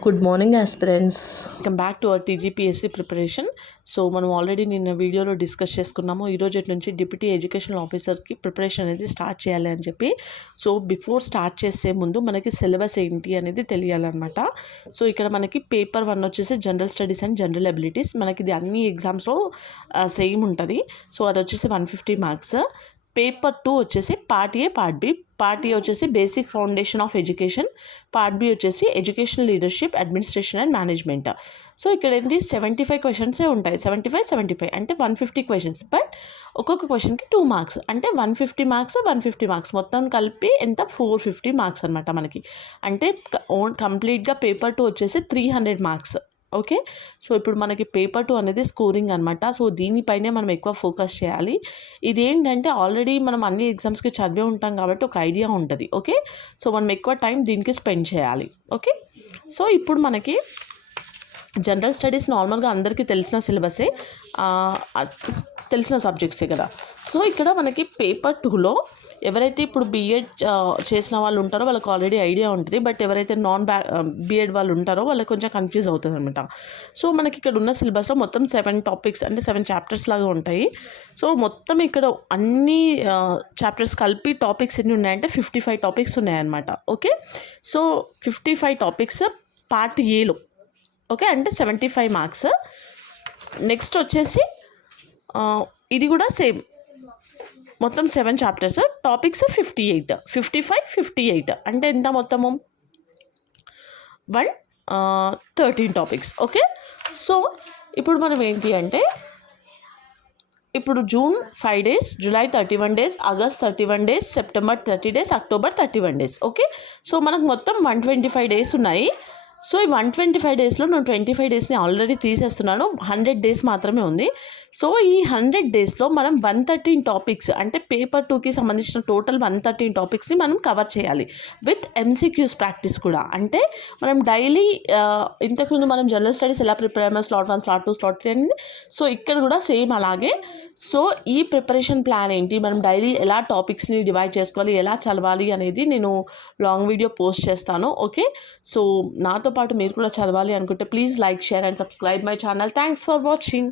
Good morning aspirants. Welcome back to our TGPSC preparation. So మనం already నిన్న వీడియోలో discuss చేసుకున్నాము. ఈరోజు నుంచి డిప్యూటీ ఎడ్యుకేషనల్ ఆఫీసర్కి ప్రిపరేషన్ అనేది స్టార్ట్ చేయాలి అని చెప్పి. సో బిఫోర్ స్టార్ట్ చేసే ముందు మనకి సిలబస్ ఏంటి అనేది తెలియాలన్నమాట. సో ఇక్కడ మనకి పేపర్ 1 వచ్చేసి general studies and general abilities. మనకి ఇది అన్ని ఎగ్జామ్స్లో సేమ్ ఉంటుంది. సో అది వచ్చేసి 150 మార్క్స్. పేపర్ 2 వచ్చేసి part A, part B. Part A వచ్చేసి basic foundation of education, part B వచ్చేసి educational leadership, administration and management. So ఇక్కడ ఏంటి 75 క్వశ్చన్సే ఉంటాయి. 75 అంటే 150 క్వశ్చన్స్. బట్ ఒక్కొక్క క్వశ్చన్కి 2 మార్క్స్ అంటే 150 మార్క్స్ 150 మార్క్స్ మొత్తం కలిపి ఎంత 450 మార్క్స్ అనమాట మనకి. అంటే కంప్లీట్గా పేపర్ 2 వచ్చేసి 300 మార్క్స్. ఓకే. సో ఇప్పుడు మనకి పేపర్ 2 అనేది స్కోరింగ్ అనమాట. సో దీనిపైనే మనం ఎక్కువ ఫోకస్ చేయాలి. ఇదేంటంటే ఆల్రెడీ మనం అన్ని ఎగ్జామ్స్కి చదివే ఉంటాం కాబట్టి ఒక ఐడియా ఉంటుంది. ఓకే. సో మనం ఎక్కువ టైం దీనికి స్పెండ్ చేయాలి. ఓకే. సో ఇప్పుడు మనకి జనరల్ స్టడీస్ నార్మల్గా అందరికీ తెలిసిన సిలబసే, తెలిసిన సబ్జెక్ట్సే కదా. సో ఇక్కడ మనకి పేపర్ 2లో ఎవరైతే ఇప్పుడు బీఎడ్ చేసిన వాళ్ళు ఉంటారో వాళ్ళకి ఆల్రెడీ ఐడియా ఉంటుంది. బట్ ఎవరైతే బీఎడ్ వాళ్ళు ఉంటారో వాళ్ళకి కొంచెం కన్ఫ్యూజ్ అవుతుంది అనమాట. సో మనకి ఇక్కడ ఉన్న సిలబస్లో మొత్తం 7 టాపిక్స్ అంటే 7 చాప్టర్స్ లాగా ఉంటాయి. సో మొత్తం ఇక్కడ అన్ని చాప్టర్స్ కలిపి టాపిక్స్ ఎన్ని ఉన్నాయంటే 55 టాపిక్స్ ఉన్నాయన్నమాట. ఓకే. సో 55 టాపిక్స్ పార్ట్ ఏలో. ఓకే. అంటే 75 మార్క్స్. నెక్స్ట్ వచ్చేసి ఇది కూడా సేమ్ మొత్తం 7 చాప్టర్స్, టాపిక్స్ 58, 55, 58 అంటే ఎంత మొత్తము 13 టాపిక్స్. ఓకే. సో ఇప్పుడు మనం ఏంటి అంటే ఇప్పుడు June 5 days, July 31 days, August 31 days, September 30 days, October 31 days. Okay. So మనకు మొత్తం 125 days ఉన్నాయి. సో ఈ 125 daysలో నేను 25 daysని ఆల్రెడీ తీసేస్తున్నాను. 100 days మాత్రమే ఉంది. సో ఈ 100 daysలో మనం 113 టాపిక్స్ అంటే పేపర్ 2కి సంబంధించిన టోటల్ 113 టాపిక్స్ని మనం కవర్ చేయాలి విత్ ఎంసీక్యూస్ ప్రాక్టీస్ కూడా. అంటే మనం డైలీ ఇంతకుముందు మనం జనరల్ స్టడీస్ ఎలా ప్రిపేర్ అయ్యామో స్లాట్ 1, స్లాట్ 2, స్లాట్ 3 అనేది. సో ఇక్కడ కూడా సేమ్ అలాగే. సో ఈ ప్రిపరేషన్ ప్లాన్ ఏంటి, మనం డైలీ ఎలా టాపిక్స్ని డివైడ్ చేసుకోవాలి, ఎలా చదవాలి అనేది నేను లాంగ్ వీడియో పోస్ట్ చేస్తాను. ఓకే. సో నాతో పాటు మీరు కూడా చదవాలి అనుకుంటే please like, share and subscribe my channel. Thanks for watching.